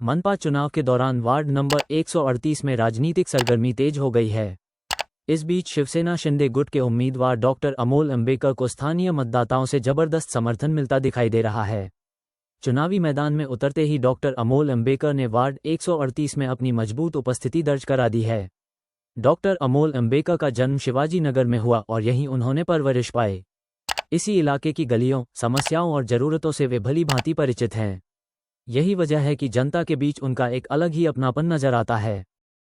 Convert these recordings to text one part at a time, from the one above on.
मनपा चुनाव के दौरान वार्ड नंबर 138 में राजनीतिक सरगर्मी तेज हो गई है। इस बीच शिवसेना शिंदे गुट के उम्मीदवार डॉक्टर अमोल अंबेकर को स्थानीय मतदाताओं से जबरदस्त समर्थन मिलता दिखाई दे रहा है। चुनावी मैदान में उतरते ही डॉक्टर अमोल अंबेकर ने वार्ड 138 में अपनी मजबूत उपस्थिति दर्ज करा दी है। डॉक्टर अमोल अंबेकर का जन्म शिवाजी नगर में हुआ और यहीं उन्होंने परवरिश पाई। इसी इलाके की गलियों, समस्याओं और ज़रूरतों से वे भली भांति परिचित हैं। यही वजह है कि जनता के बीच उनका एक अलग ही अपनापन नजर आता है।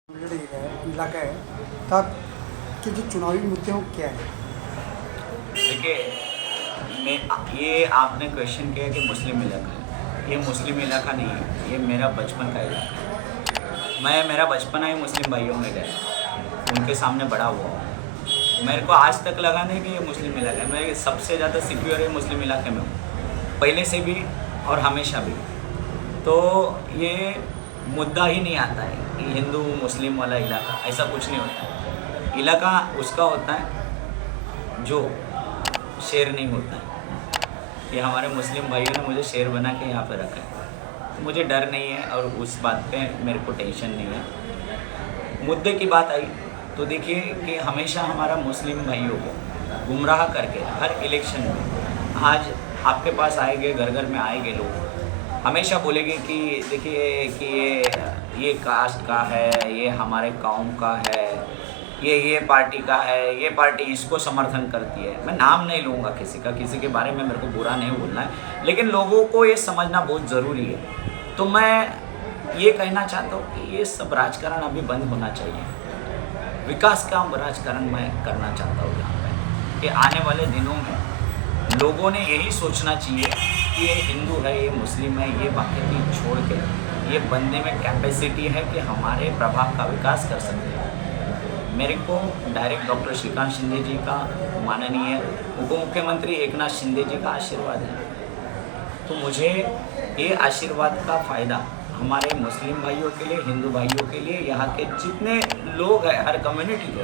इलाका है तो आपके जो चुनावी मुद्दे हो क्या है? देखिए, ये आपने क्वेश्चन किया कि मुस्लिम इलाका है। ये मुस्लिम इलाका नहीं है, ये मेरा बचपन का इलाका है। मेरा बचपन ही मुस्लिम भाइयों में गया, उनके सामने बड़ा हुआ। मेरे को आज तक लगा नहीं कि ये मुस्लिम इलाका है। मैं सबसे ज़्यादा सिक्योर है मुस्लिम इलाके में हूँ, पहले से भी और हमेशा भी। तो ये मुद्दा ही नहीं आता है कि हिंदू मुस्लिम वाला इलाका, ऐसा कुछ नहीं होता है। इलाका उसका होता है जो शेर नहीं होता है। ये हमारे मुस्लिम भाइयों ने मुझे शेर बना के यहाँ पे रखा है, तो मुझे डर नहीं है और उस बात पे मेरे को टेंशन नहीं है। मुद्दे की बात आई तो देखिए कि हमेशा हमारा मुस्लिम भाइयों को गुमराह करके हर इलेक्शन में आज आपके पास आएंगे, घर घर में आएंगे लोग, हमेशा बोलेंगे कि देखिए कि ये कास्ट का है, ये हमारे कौम का है, ये पार्टी का है, ये पार्टी इसको समर्थन करती है। मैं नाम नहीं लूँगा किसी का, किसी के बारे में मेरे को बुरा नहीं बोलना है, लेकिन लोगों को ये समझना बहुत ज़रूरी है। तो मैं ये कहना चाहता हूँ कि ये सब राजकारण अभी बंद होना चाहिए। विकास का राजकारण मैं करना चाहता हूँ यहाँ पर, कि आने वाले दिनों में लोगों ने यही सोचना चाहिए कि ये हिंदू है, ये मुस्लिम है, ये बाकी छोड़ के ये बनने में कैपेसिटी है कि हमारे प्रभाव का विकास कर सकते हैं। मेरे को डायरेक्ट डॉक्टर श्रीकांत शिंदे जी का, माननीय उप मुख्यमंत्री एकनाथ शिंदे जी का आशीर्वाद है। तो मुझे ये आशीर्वाद का फ़ायदा हमारे मुस्लिम भाइयों के लिए, हिंदू भाइयों के लिए, यहाँ के जितने लोग हैं, हर कम्युनिटी के,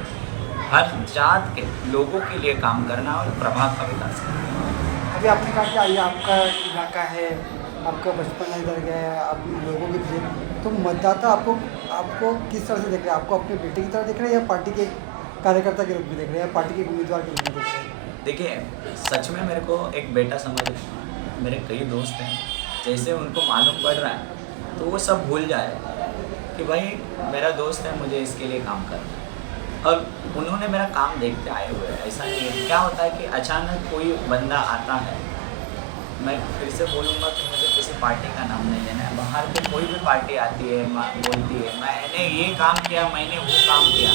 हर जात के लोगों के लिए काम करना और प्रभाव का विकास करना। अभी आपने कहा कि आइए आपका इलाका है, आपका बचपन इधर गया है, आप लोगों के थे, तो मतदाता आपको किस तरह से देख रहे हैं? आपको अपने बेटे की तरह देख रहे हैं या पार्टी के कार्यकर्ता के रूप में देख रहे हैं या पार्टी के उम्मीदवार के रूप में देख रहे हैं? देखिए, सच में मेरे को एक बेटा समझ रहे हैं। मेरे कई दोस्त हैं, जैसे उनको मालूम पड़ रहा है तो वो सब भूल जाए कि भाई मेरा दोस्त है, मुझे इसके लिए काम करना है, और उन्होंने मेरा काम देखते आए हुए हैं। ऐसा नहीं है। क्या होता है कि अचानक कोई बंदा आता है, मैं फिर से बोलूँगा कि मुझे किसी पार्टी का नाम नहीं लेना है, बाहर की कोई भी पार्टी आती है, बोलती है मैंने ये काम किया, मैंने वो काम किया,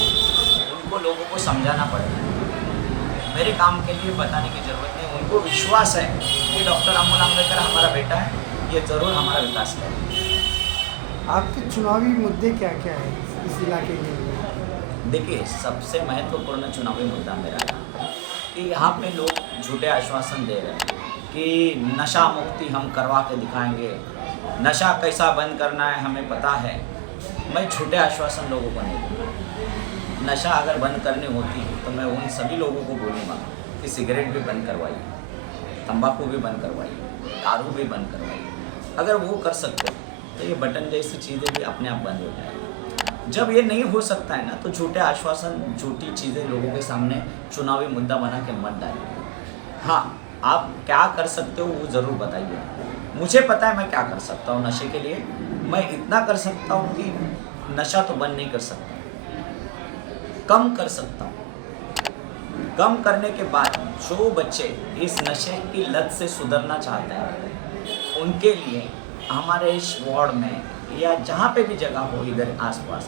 उनको लोगों को समझाना पड़ता है। मेरे काम के लिए बताने की ज़रूरत नहीं, उनको विश्वास है कि डॉक्टर अमोल अंबेकर हमारा बेटा है, ये ज़रूर हमारा विकास करेगा। आपके चुनावी मुद्दे क्या क्या है इस इलाके के लिए? देखिए, सबसे महत्वपूर्ण चुनावी मुद्दा मेरा है कि यहाँ पे लोग झूठे आश्वासन दे रहे हैं कि नशा मुक्ति हम करवा के दिखाएंगे, नशा कैसा बंद करना है हमें पता है। मैं झूठे आश्वासन लोगों को नहीं दूँगा। नशा अगर बंद करनी होती तो मैं उन सभी लोगों को बोलूँगा कि सिगरेट भी बंद करवाइए, तंबाकू भी बंद करवाइए, दारू भी बंद करवाइए। अगर वो कर सकते तो ये बटन जैसी चीज़ें भी अपने आप बंद हो जाएगी। जब ये नहीं हो सकता है ना, तो झूठे आश्वासन, झूठी चीज़ें लोगों के सामने चुनावी मुद्दा बना के मत डालिए। हाँ, आप क्या कर सकते हो वो ज़रूर बताइए। मुझे पता है मैं क्या कर सकता हूँ नशे के लिए। मैं इतना कर सकता हूँ कि नशा तो बंद नहीं कर सकता, कम कर सकता हूँ। कम करने के बाद जो बच्चे इस नशे की लत से सुधरना चाहते हैं, उनके लिए हमारे इस वार्ड में या जहाँ पे भी जगह हो इधर आसपास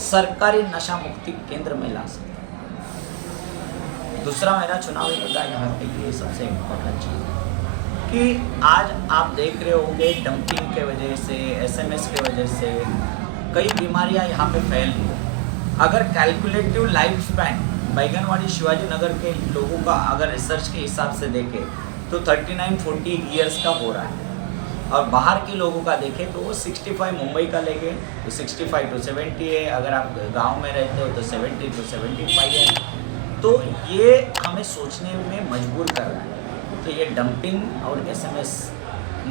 सरकारी नशा मुक्ति केंद्र में ला सकते हैं। दूसरा मेरा चुनावी मुद्दा यहाँ के लिए सबसे इम्पोर्टेंट चीज़ है कि आज आप देख रहे होंगे डंपिंग के वजह से, एसएमएस के वजह से कई बीमारियाँ यहाँ पे फैल रही हैं। अगर calculative life span बैगनवाड़ी Shivaji Nagar के लोगों का अगर रिसर्च के हिसाब से देखें तो 39-40 ईयर्स का हो रहा है, और बाहर के लोगों का देखें तो वो 65, मुंबई का लेंगे तो 65 to 70 है, अगर आप गांव में रहते हो तो 70 to 75 है। तो ये हमें सोचने में मजबूर कर रहा है। तो ये डंपिंग और एसएमएस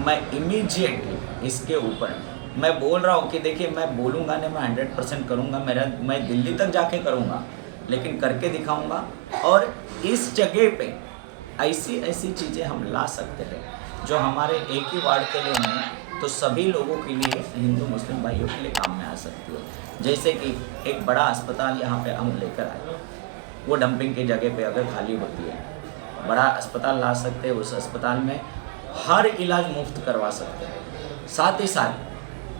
मैं इमीडिएटली इसके ऊपर मैं बोल रहा हूँ कि देखिए मैं बोलूँगा नहीं, मैं 100% करूँगा, मैं दिल्ली तक जाके करूँगा, लेकिन करके दिखाऊँगा। और इस जगह पे ऐसी ऐसी चीज़ें हम ला सकते हैं जो हमारे एक ही वार्ड के लिए नहीं तो सभी लोगों के लिए, हिंदू मुस्लिम भाइयों के लिए काम में आ सकती है। जैसे कि एक बड़ा अस्पताल यहाँ पे हम लेकर आए, वो डंपिंग की जगह पे अगर खाली होती है, बड़ा अस्पताल ला सकते हैं, उस अस्पताल में हर इलाज मुफ्त करवा सकते हैं। साथ ही साथ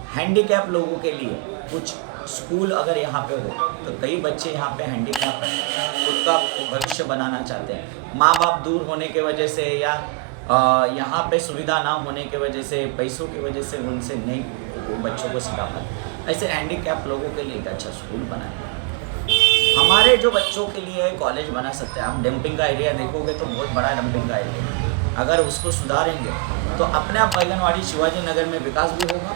हैंडीकैप लोगों के लिए कुछ स्कूल अगर यहाँ पे हो तो कई बच्चे यहाँ पे हैंडीकैप खुद का भविष्य बनाना चाहते हैं, माँ बाप दूर होने के वजह से या यहाँ पे सुविधा ना होने की वजह से, पैसों की वजह से उनसे नहीं वो बच्चों को सिखा पाते। ऐसे हैंडीकैप लोगों के लिए एक अच्छा स्कूल बनाए। हमारे जो बच्चों के लिए कॉलेज बना सकते हैं। आप डंपिंग का एरिया देखोगे तो बहुत बड़ा डंपिंग का एरिया है, अगर उसको सुधारेंगे तो अपने आप बैगनवाड़ी शिवाजी नगर में विकास भी होगा,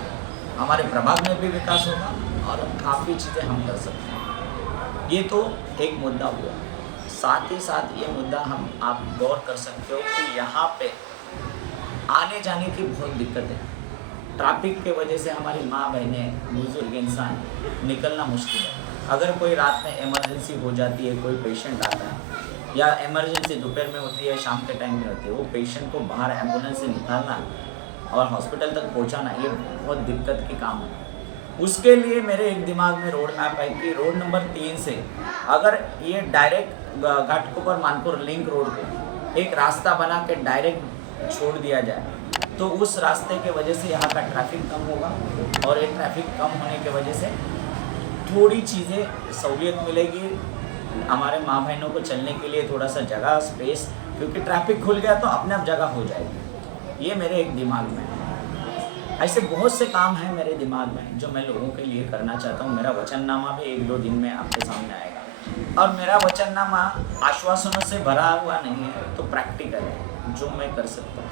हमारे प्रभाग में भी विकास होगा और काफ़ी चीज़ें हम कर सकते हैं। ये तो एक मुद्दा हुआ। साथ ही साथ ये मुद्दा आप गौर कर सकते हो कि यहाँ पे आने जाने की बहुत दिक्कत है। ट्रैफिक के वजह से हमारी माँ बहनें, बुजुर्ग इंसान निकलना मुश्किल है। अगर कोई रात में इमरजेंसी हो जाती है, कोई पेशेंट आता है या इमरजेंसी दोपहर में होती है, शाम के टाइम में होती है, वो पेशेंट को बाहर एम्बुलेंस से निकालना और हॉस्पिटल तक पहुंचाना ये बहुत दिक्कत की काम है। उसके लिए मेरे एक दिमाग में रोड मैप है कि रोड नंबर 3 से अगर ये direct Ghatkopar Manpur link road पे एक रास्ता बना के डायरेक्ट छोड़ दिया जाए तो उस रास्ते के वजह से यहाँ का ट्रैफिक कम होगा और ये ट्रैफिक कम होने की वजह से थोड़ी चीज़ें सहूलियत मिलेगी हमारे माँ बहनों को चलने के लिए, थोड़ा सा जगह स्पेस, क्योंकि ट्रैफिक खुल गया तो अपने आप जगह हो जाएगी। ये मेरे एक दिमाग में है। ऐसे बहुत से काम हैं मेरे दिमाग में जो मैं लोगों के लिए करना चाहता हूँ। मेरा वचननामा भी 1-2 दिन में आपके सामने आएगा और मेरा वचननामा आश्वासनों से भरा हुआ नहीं है, तो प्रैक्टिकल है जो मैं कर सकता हूँ।